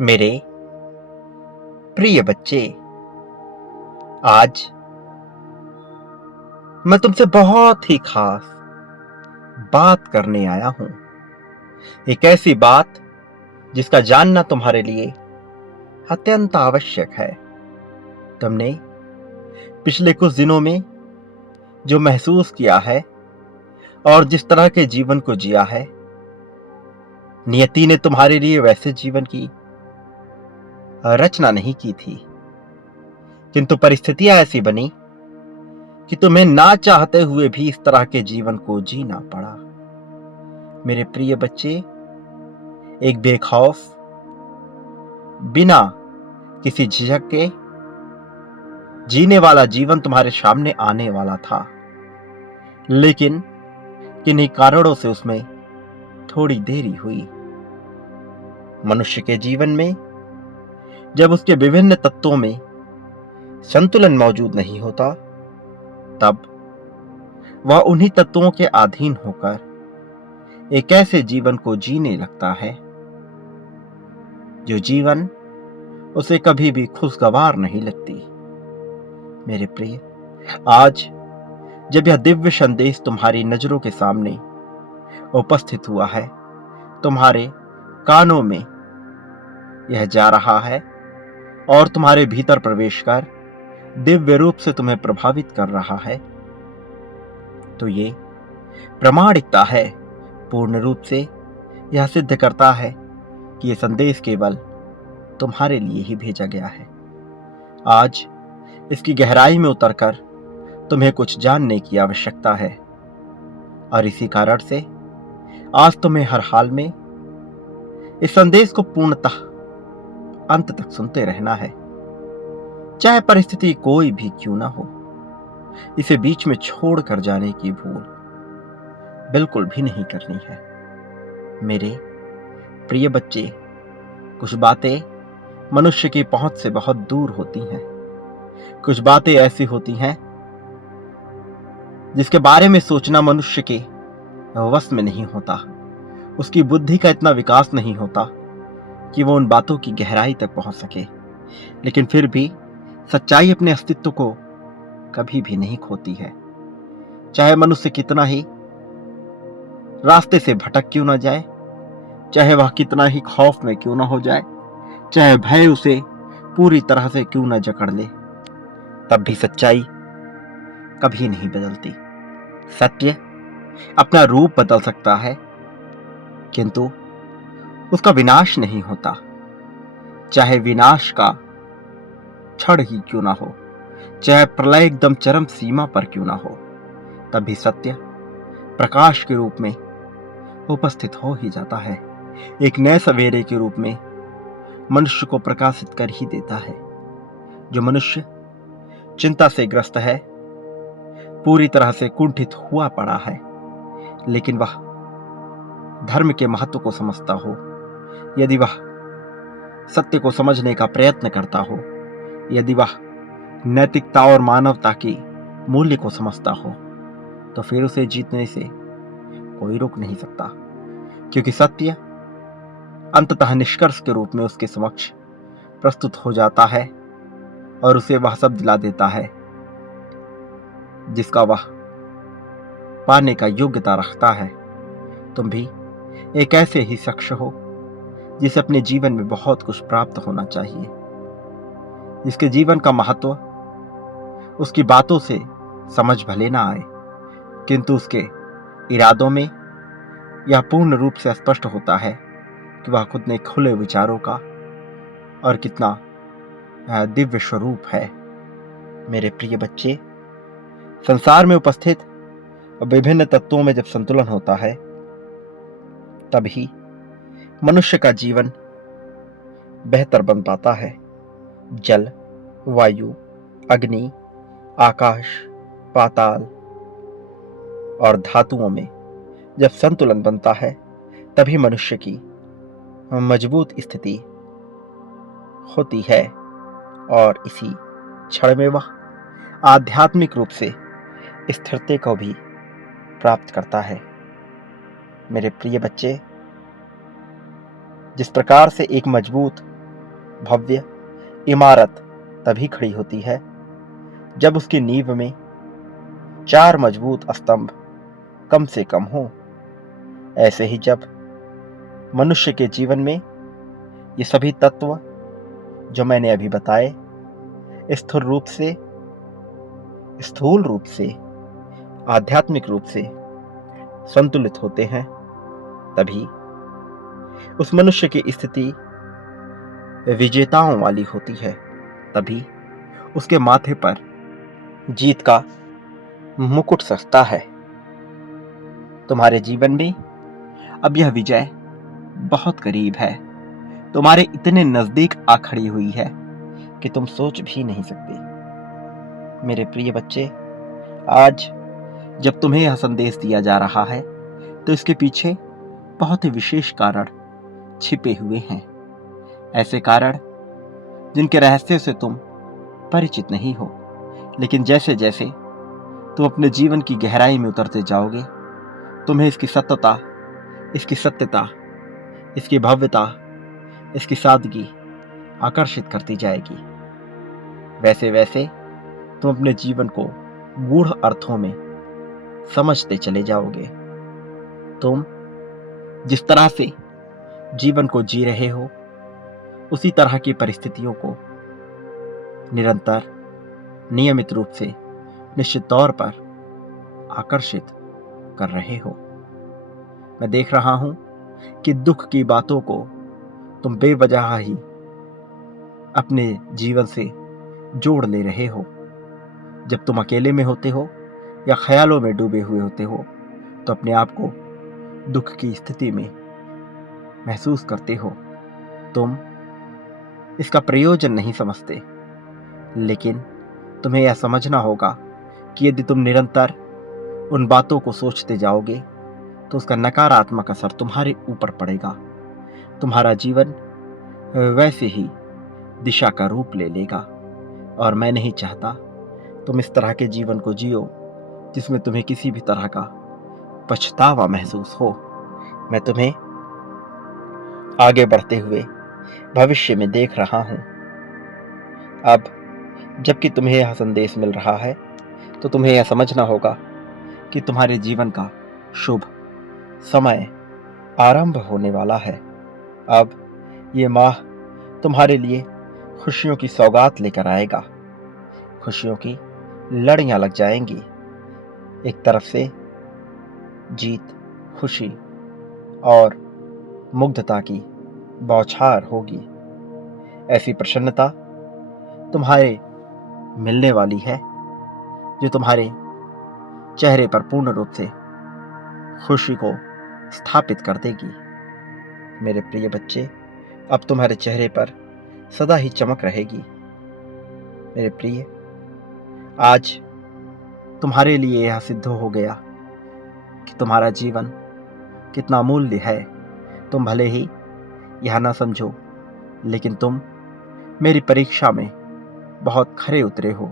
मेरे प्रिय बच्चे, आज मैं तुमसे बहुत ही खास बात करने आया हूं। एक ऐसी बात जिसका जानना तुम्हारे लिए अत्यंत आवश्यक है। तुमने पिछले कुछ दिनों में जो महसूस किया है और जिस तरह के जीवन को जिया है, नियति ने तुम्हारे लिए वैसे जीवन की रचना नहीं की थी, किंतु परिस्थितियां ऐसी बनी कि तुम्हें ना चाहते हुए भी इस तरह के जीवन को जीना पड़ा। मेरे प्रिय बच्चे, एक बेखौफ, बिना किसी झिझक के जीने वाला जीवन तुम्हारे सामने आने वाला था, लेकिन किन्हीं कारणों से उसमें थोड़ी देरी हुई। मनुष्य के जीवन में जब उसके विभिन्न तत्वों में संतुलन मौजूद नहीं होता, तब वह उन्हीं तत्वों के अधीन होकर एक ऐसे जीवन को जीने लगता है जो जीवन उसे कभी भी खुशगवार नहीं लगती। मेरे प्रिय, आज जब यह दिव्य संदेश तुम्हारी नजरों के सामने उपस्थित हुआ है, तुम्हारे कानों में यह जा रहा है और तुम्हारे भीतर प्रवेश कर दिव्य रूप से तुम्हें प्रभावित कर रहा है, तो ये प्रामाणिकता है, पूर्ण रूप से यह सिद्ध करता है कि यह संदेश केवल तुम्हारे लिए ही भेजा गया है। आज इसकी गहराई में उतरकर तुम्हें कुछ जानने की आवश्यकता है, और इसी कारण से आज तुम्हें हर हाल में इस संदेश को पूर्णतः अंत तक सुनते रहना है। चाहे परिस्थिति कोई भी क्यों ना हो, इसे बीच में छोड़कर जाने की भूल बिल्कुल भी नहीं करनी है। मेरे प्रिय बच्चे, कुछ बातें मनुष्य की पहुंच से बहुत दूर होती हैं। कुछ बातें ऐसी होती हैं जिसके बारे में सोचना मनुष्य के वश में नहीं होता। उसकी बुद्धि का इतना विकास नहीं होता कि वो उन बातों की गहराई तक पहुंच सके, लेकिन फिर भी सच्चाई अपने अस्तित्व को कभी भी नहीं खोती है। चाहे मनुष्य कितना ही रास्ते से भटक क्यों ना जाए, चाहे वह कितना ही खौफ में क्यों ना हो जाए, चाहे भय उसे पूरी तरह से क्यों ना जकड़ ले, तब भी सच्चाई कभी नहीं बदलती। सत्य अपना रूप बदल सकता है, किंतु उसका विनाश नहीं होता। चाहे विनाश का क्षण ही क्यों ना हो, चाहे प्रलय एकदम चरम सीमा पर क्यों ना हो, तब भी सत्य प्रकाश के रूप में उपस्थित हो ही जाता है। एक नए सवेरे के रूप में मनुष्य को प्रकाशित कर ही देता है। जो मनुष्य चिंता से ग्रस्त है, पूरी तरह से कुंठित हुआ पड़ा है, लेकिन वह धर्म के महत्व को समझता हो, यदि वह सत्य को समझने का प्रयत्न करता हो, यदि वह नैतिकता और मानवता के मूल्य को समझता हो, तो फिर उसे जीतने से कोई रोक नहीं सकता, क्योंकि सत्य अंततः निष्कर्ष के रूप में उसके समक्ष प्रस्तुत हो जाता है और उसे वह सब दिला देता है जिसका वह पाने का योग्यता रखता है। तुम भी एक ऐसे ही शख्स हो जिसे अपने जीवन में बहुत कुछ प्राप्त होना चाहिए, जिसके जीवन का महत्व उसकी बातों से समझ भले ना आए, किंतु उसके इरादों में यह पूर्ण रूप से स्पष्ट होता है कि वह खुद ने खुले विचारों का और कितना दिव्य स्वरूप है। मेरे प्रिय बच्चे, संसार में उपस्थित विभिन्न तत्वों में जब संतुलन होता है, तभी मनुष्य का जीवन बेहतर बन पाता है। जल, वायु, अग्नि, आकाश, पाताल और धातुओं में जब संतुलन बनता है, तभी मनुष्य की मजबूत स्थिति होती है, और इसी क्षण में वह आध्यात्मिक रूप से स्थिरता को भी प्राप्त करता है। मेरे प्रिय बच्चे, जिस प्रकार से एक मजबूत भव्य इमारत तभी खड़ी होती है जब उसकी नींव में 4 मजबूत स्तंभ कम से कम हो। ऐसे ही जब मनुष्य के जीवन में ये सभी तत्व जो मैंने अभी बताए स्थूल रूप से आध्यात्मिक रूप से संतुलित होते हैं, तभी उस मनुष्य की स्थिति विजेताओं वाली होती है। तभी उसके माथे पर जीत का मुकुट सजता है। तुम्हारे जीवन में अब यह विजय बहुत करीब है, तुम्हारे इतने नजदीक आ खड़ी हुई है कि तुम सोच भी नहीं सकते। मेरे प्रिय बच्चे, आज जब तुम्हें यह संदेश दिया जा रहा है तो इसके पीछे बहुत ही विशेष कारण छिपे हुए हैं। ऐसे कारण जिनके रहस्य से तुम परिचित नहीं हो, लेकिन जैसे जैसे तुम अपने जीवन की गहराई में उतरते जाओगे, तुम्हें इसकी सत्यता, इसकी भव्यता, इसकी सादगी आकर्षित करती जाएगी। वैसे वैसे तुम अपने जीवन को गूढ़ अर्थों में समझते चले जाओगे। तुम जिस तरह से जीवन को जी रहे हो, उसी तरह की परिस्थितियों को निरंतर, नियमित रूप से, निश्चित तौर पर आकर्षित कर रहे हो। मैं देख रहा हूं कि दुख की बातों को तुम बेवजह ही अपने जीवन से जोड़ ले रहे हो। जब तुम अकेले में होते हो या ख्यालों में डूबे हुए होते हो तो अपने आप को दुख की स्थिति में महसूस करते हो। तुम इसका प्रयोजन नहीं समझते, लेकिन तुम्हें यह समझना होगा कि यदि तुम निरंतर उन बातों को सोचते जाओगे तो उसका नकारात्मक असर तुम्हारे ऊपर पड़ेगा। तुम्हारा जीवन वैसे ही दिशा का रूप ले लेगा, और मैं नहीं चाहता तुम इस तरह के जीवन को जियो जिसमें तुम्हें किसी भी तरह का पछतावा महसूस हो। मैं तुम्हें आगे बढ़ते हुए भविष्य में देख रहा हूं। अब जबकि तुम्हें यह संदेश मिल रहा है तो तुम्हें यह समझना होगा कि तुम्हारे जीवन का शुभ समय आरंभ होने वाला है। अब ये माह तुम्हारे लिए खुशियों की सौगात लेकर आएगा। खुशियों की लड़ियां लग जाएंगी। एक तरफ से जीत, खुशी और मुग्धता की बौछार होगी। ऐसी प्रसन्नता तुम्हारे मिलने वाली है जो तुम्हारे चेहरे पर पूर्ण रूप से खुशी को स्थापित कर देगी। मेरे प्रिय बच्चे, अब तुम्हारे चेहरे पर सदा ही चमक रहेगी। मेरे प्रिय, आज तुम्हारे लिए यह सिद्ध हो गया कि तुम्हारा जीवन कितना अमूल्य है। तुम भले ही यह ना समझो, लेकिन तुम मेरी परीक्षा में बहुत खरे उतरे हो,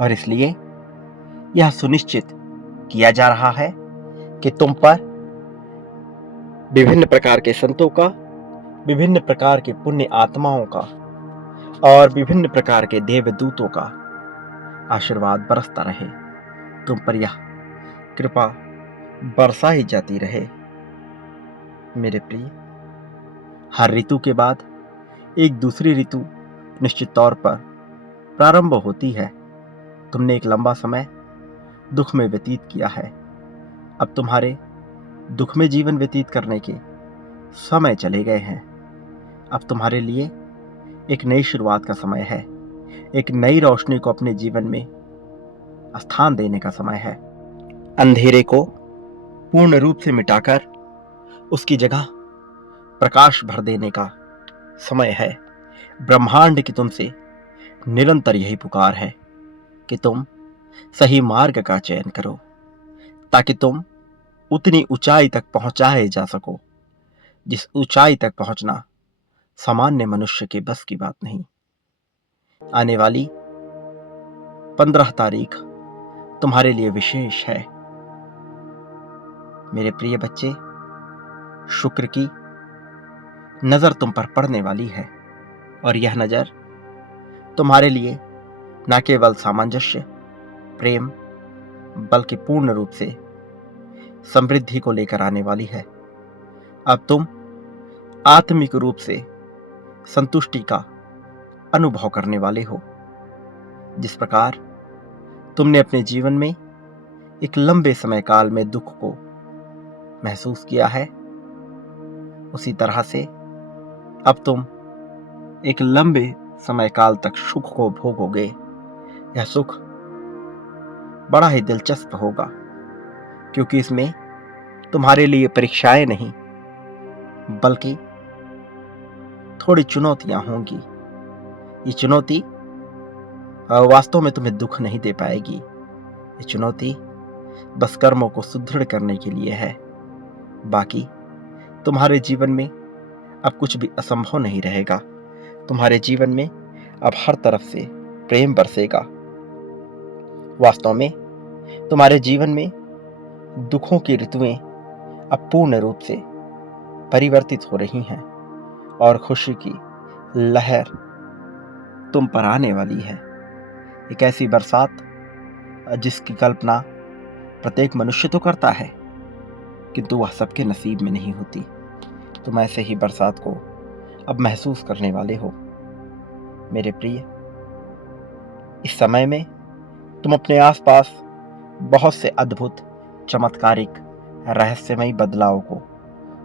और इसलिए यह सुनिश्चित किया जा रहा है कि तुम पर विभिन्न प्रकार के संतों का, विभिन्न प्रकार के पुण्य आत्माओं का और विभिन्न प्रकार के देवदूतों का आशीर्वाद बरसता रहे। तुम पर यह कृपा बरसाई जाती रहे। मेरे प्रिय, हर ऋतु के बाद एक दूसरी ऋतु निश्चित तौर पर प्रारंभ होती है। तुमने एक लंबा समय दुख में व्यतीत किया है। अब तुम्हारे दुख में जीवन व्यतीत करने के समय चले गए हैं। अब तुम्हारे लिए एक नई शुरुआत का समय है। एक नई रोशनी को अपने जीवन में स्थान देने का समय है। अंधेरे को पूर्ण रूप से मिटाकर उसकी जगह प्रकाश भर देने का समय है। ब्रह्मांड की तुमसे निरंतर यही पुकार है कि तुम सही मार्ग का चयन करो, ताकि तुम उतनी ऊंचाई तक पहुंचाए जा सको जिस ऊंचाई तक पहुंचना सामान्य मनुष्य के बस की बात नहीं। आने वाली 15 तारीख तुम्हारे लिए विशेष है। मेरे प्रिय बच्चे, शुक्र की नजर तुम पर पड़ने वाली है, और यह नजर तुम्हारे लिए न केवल सामंजस्य, प्रेम, बल्कि पूर्ण रूप से समृद्धि को लेकर आने वाली है। अब तुम आत्मिक रूप से संतुष्टि का अनुभव करने वाले हो। जिस प्रकार तुमने अपने जीवन में एक लंबे समय काल में दुख को महसूस किया है, उसी तरह से अब तुम एक लंबे समय काल तक सुख को भोगोगे। यह सुख बड़ा ही दिलचस्प होगा, क्योंकि इसमें तुम्हारे लिए परीक्षाएं नहीं बल्कि थोड़ी चुनौतियां होंगी। ये चुनौती वास्तव में तुम्हें दुख नहीं दे पाएगी। ये चुनौती बस कर्मों को सुदृढ़ करने के लिए है। बाकी तुम्हारे जीवन में अब कुछ भी असंभव नहीं रहेगा। तुम्हारे जीवन में अब हर तरफ से प्रेम बरसेगा। वास्तव में तुम्हारे जीवन में दुखों की ऋतुएं अब पूर्ण रूप से परिवर्तित हो रही हैं और खुशी की लहर तुम पर आने वाली है। एक ऐसी बरसात जिसकी कल्पना प्रत्येक मनुष्य तो करता है, किंतु वह सबके नसीब में नहीं होती। तुम ऐसे ही बरसात को अब महसूस करने वाले हो। मेरे प्रिय, इस समय में तुम अपने आसपास बहुत से अद्भुत, चमत्कारिक, रहस्यमयी बदलाव को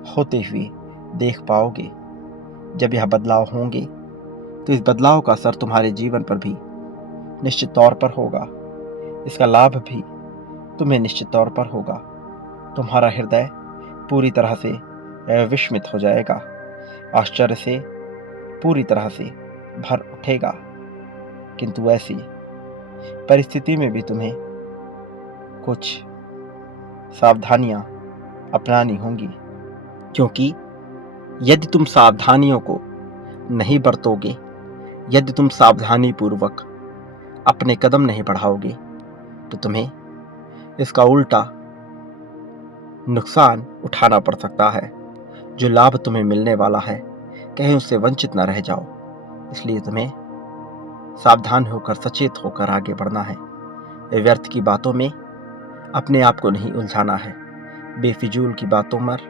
होते हुए देख पाओगे। जब यह बदलाव होंगे तो इस बदलाव का असर तुम्हारे जीवन पर भी निश्चित तौर पर होगा। इसका लाभ भी तुम्हें निश्चित तौर पर होगा। तुम्हारा हृदय पूरी तरह से विस्मित हो जाएगा, आश्चर्य से पूरी तरह से भर उठेगा। किंतु ऐसी परिस्थिति में भी तुम्हें कुछ सावधानियां अपनानी होंगी, क्योंकि यदि तुम सावधानियों को नहीं बरतोगे, यदि तुम सावधानी पूर्वक अपने कदम नहीं बढ़ाओगे, तो तुम्हें इसका उल्टा नुकसान उठाना पड़ सकता है। जो लाभ तुम्हें मिलने वाला है, कहीं उससे वंचित न रह जाओ। इसलिए तुम्हें सावधान होकर, सचेत होकर आगे बढ़ना है। व्यर्थ की बातों में अपने आप को नहीं उलझाना है। बेफिजूल की बातों पर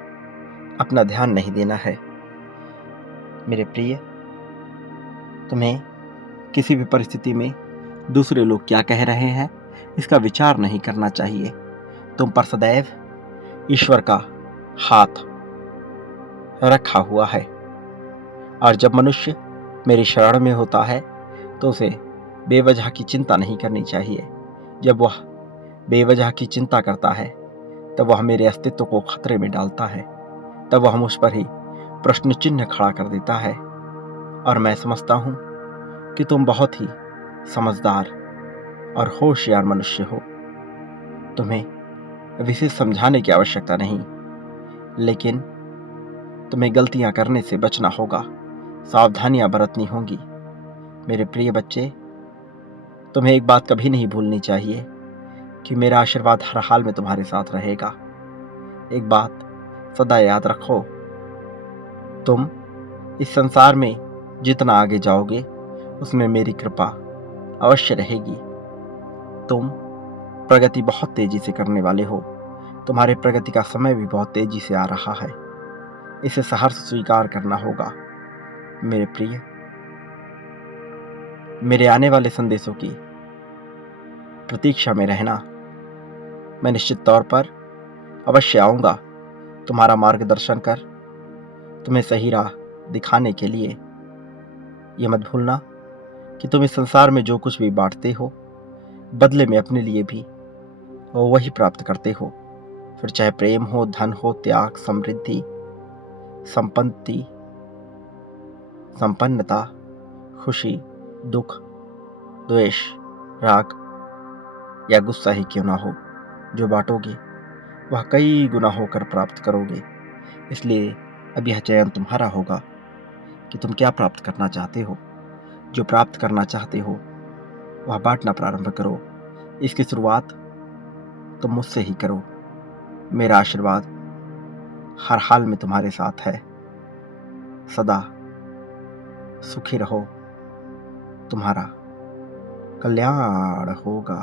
अपना ध्यान नहीं देना है। मेरे प्रिय, तुम्हें किसी भी परिस्थिति में दूसरे लोग क्या कह रहे हैं इसका विचार नहीं करना चाहिए। तुम पर सदैव ईश्वर का हाथ रखा हुआ है, और जब मनुष्य मेरी शरण में होता है तो उसे बेवजह की चिंता नहीं करनी चाहिए। जब वह बेवजह की चिंता करता है तब वह मेरे अस्तित्व को खतरे में डालता है, तब वह मुझ पर ही प्रश्न चिन्ह खड़ा कर देता है। और मैं समझता हूं कि तुम बहुत ही समझदार और होशियार मनुष्य हो। तुम्हें विशेष समझाने की आवश्यकता नहीं, लेकिन तुम्हें गलतियां करने से बचना होगा, सावधानियां बरतनी होंगी। मेरे प्रिय बच्चे, तुम्हें एक बात कभी नहीं भूलनी चाहिए कि मेरा आशीर्वाद हर हाल में तुम्हारे साथ रहेगा। एक बात सदा याद रखो, तुम इस संसार में जितना आगे जाओगे उसमें मेरी कृपा अवश्य रहेगी। तुम प्रगति बहुत तेजी से करने वाले हो। तुम्हारे प्रगति का समय भी बहुत तेजी से आ रहा है। इसे सहर्ष स्वीकार करना होगा। मेरे प्रिय, मेरे आने वाले संदेशों की प्रतीक्षा में रहना। मैं निश्चित तौर पर अवश्य आऊंगा तुम्हारा मार्गदर्शन कर, तुम्हें सही राह दिखाने के लिए। यह मत भूलना कि तुम इस संसार में जो कुछ भी बांटते हो, बदले में अपने लिए भी वही प्राप्त करते हो। फिर चाहे प्रेम हो, धन हो, त्याग, समृद्धि, संपत्ति, संपन्नता, खुशी, दुख, द्वेष, राग या गुस्सा ही क्यों ना हो, जो बांटोगे वह कई गुना होकर प्राप्त करोगे। इसलिए अब यह चयन तुम्हारा होगा कि तुम क्या प्राप्त करना चाहते हो। जो प्राप्त करना चाहते हो वह बांटना प्रारंभ करो। इसकी शुरुआत तुम मुझसे ही करो। मेरा आशीर्वाद हर हाल में तुम्हारे साथ है, सदा सुखी रहो, तुम्हारा कल्याण होगा।